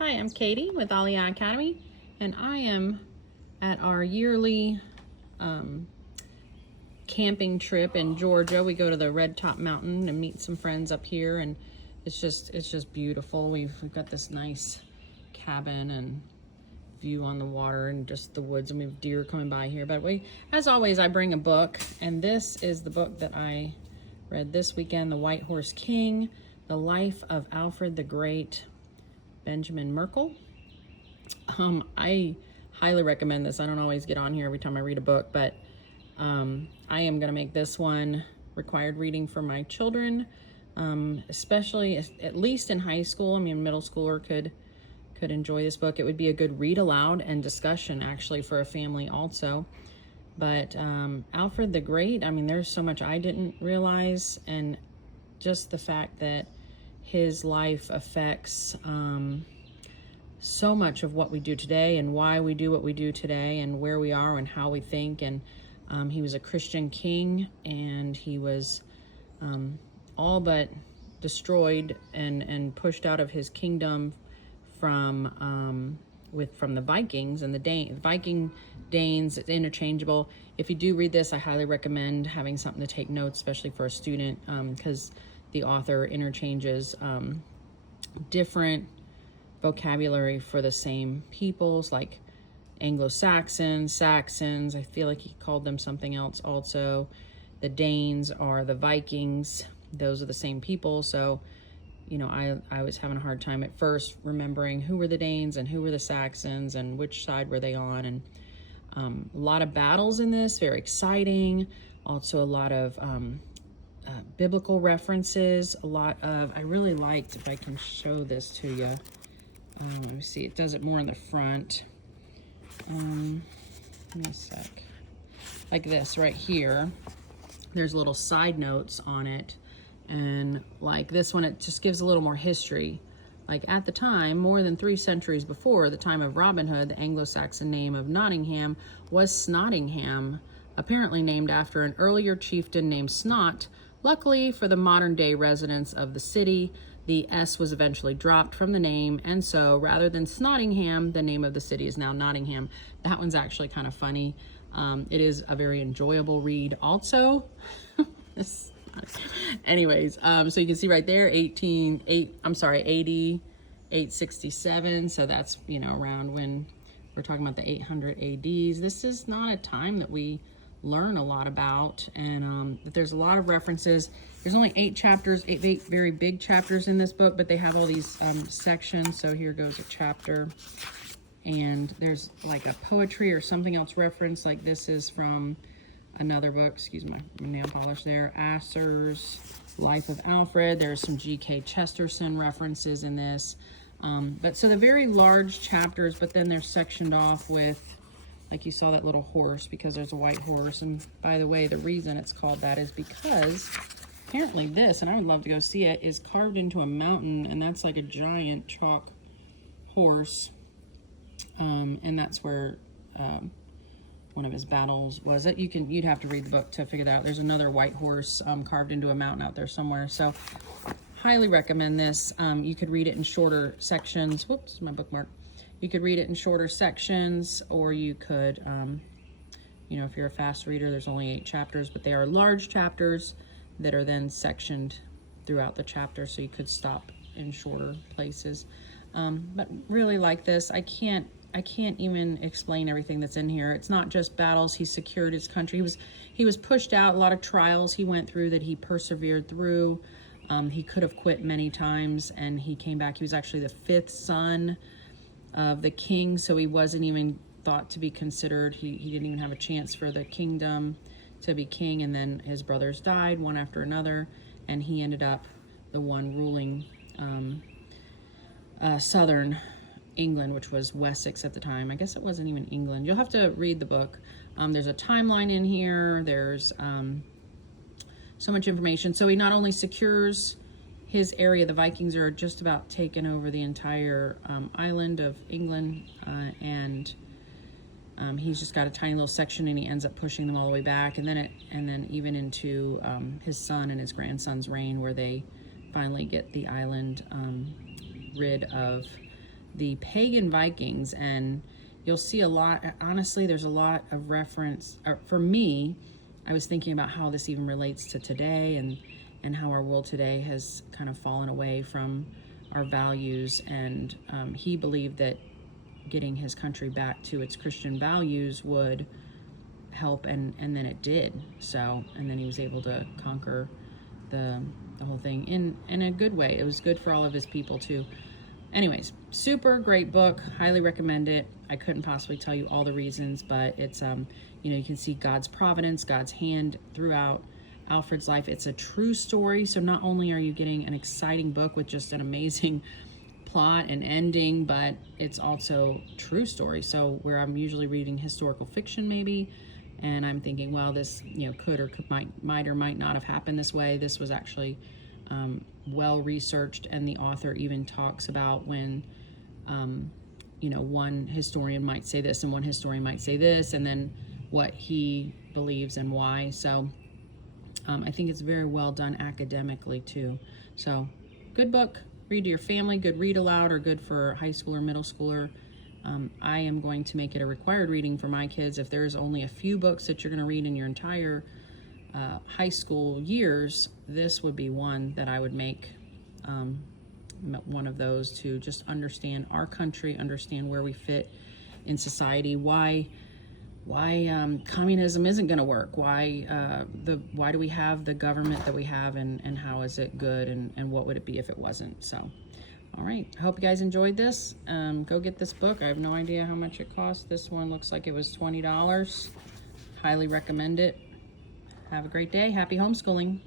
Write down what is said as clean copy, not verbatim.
Hi, I'm Katie with AliYah Academy, and I am at our yearly camping trip in Georgia. We go to the Red Top Mountain and meet some friends up here, and it's just beautiful. We've got this nice cabin and view on the water and just the woods, and we have deer coming by here. But as always, I bring a book, and this is the book that I read this weekend, The White Horse King, The Life of Alfred the Great, Benjamin Merkle. I highly recommend this. I don't always get on here every time I read a book, but I am going to make this one required reading for my children, especially at least in high school. I mean, middle schooler could enjoy this book. It would be a good read aloud and discussion actually for a family also. But Alfred the Great, I mean, there's so much I didn't realize, and just the fact that his life affects so much of what we do today and why we do what we do today and where we are and how we think. And he was a Christian king, and he was all but destroyed and pushed out of his kingdom from the Vikings and the Viking Danes. It's interchangeable. If you do read this, I highly recommend having something to take notes, especially for a student, because the author interchanges different vocabulary for the same peoples, like Anglo-Saxons, Saxons. I feel like he called them something else also. The Danes are the Vikings. Those are the same people. So, you know, I was having a hard time at first remembering who were the Danes and who were the Saxons and which side were they on. And a lot of battles in this, very exciting. Also a lot of biblical references, I really liked, if I can show this to you. Let me see, it does it more in the front. Give me a sec. Like this right here. There's little side notes on it. And like this one, it just gives a little more history. Like at the time, more than 3 centuries before the time of Robin Hood, the Anglo-Saxon name of Nottingham was Snottingham, apparently named after an earlier chieftain named Snot. Luckily for the modern day residents of the city, the S was eventually dropped from the name, and so rather than Snottingham, the name of the city is now Nottingham. That one's actually kind of funny. It is a very enjoyable read also. Anyways, so you can see right there, 867. So that's, you know, around when we're talking about the 800 ADs. This is not a time that we learn a lot about, and there's a lot of references. There's only 8 chapters, 8 very big chapters in this book, but they have all these sections. So here goes a chapter, and there's like a poetry or something else reference. Like this is from another book, excuse my nail polish there, Asser's Life of Alfred. There's some G.K. Chesterton references in this. But so the very large chapters, but then they're sectioned off with, like you saw that little horse, because there's a white horse. And by the way, the reason it's called that is because apparently this, and I would love to go see it, is carved into a mountain, and that's like a giant chalk horse. And that's where one of his battles was. You'd have to read the book to figure that out. There's another white horse carved into a mountain out there somewhere. So highly recommend this. You could read it in shorter sections. Whoops, my bookmark. You could read it in shorter sections, or you could, you know, if you're a fast reader, there's only 8 chapters, but they are large chapters that are then sectioned throughout the chapter, so you could stop in shorter places. But really like this. I can't even explain everything that's in here. It's not just battles. He secured his country. He was pushed out. A lot of trials he went through that he persevered through. He could have quit many times, and he came back. He was actually the 5th son of the king, so he wasn't even thought to be considered. He didn't even have a chance for the kingdom to be king, and then his brothers died one after another, and he ended up the one ruling southern England, which was Wessex at the time. I guess it wasn't even England. You'll have to read the book. There's a timeline in here. There's so much information. So he not only secures his area, the Vikings are just about taken over the entire island of England, and he's just got a tiny little section, and he ends up pushing them all the way back, and then even into his son and his grandson's reign, where they finally get the island rid of the pagan Vikings, and you'll see a lot, honestly, there's a lot of reference, for me, I was thinking about how this even relates to today, and how our world today has kind of fallen away from our values. And he believed that getting his country back to its Christian values would help, and then it did. So, and then he was able to conquer the whole thing in a good way. It was good for all of his people too. Anyways, super great book. Highly recommend it. I couldn't possibly tell you all the reasons, but it's you know, you can see God's providence, God's hand throughout Alfred's life. It's a true story. So not only are you getting an exciting book with just an amazing plot and ending, but it's also true story. So where I'm usually reading historical fiction maybe, and I'm thinking, well, this, you know, could or might or might not have happened this way. This was actually well researched, and the author even talks about when you know, one historian might say this and one historian might say this, and then what he believes and why. So I think it's very well done academically too. So good book, read to your family, good read aloud, or good for high school or middle schooler. I am going to make it a required reading for my kids. If there's only a few books that you're going to read in your entire high school years, this would be one that I would make one of those, to just understand our country, understand where we fit in society, why communism isn't going to work, why do we have the government that we have, and how is it good, and what would it be if it wasn't. So all right, I hope you guys enjoyed this. Go get this book. I have no idea how much it cost. This one looks like it was $20. Highly recommend it. Have a great day. Happy homeschooling.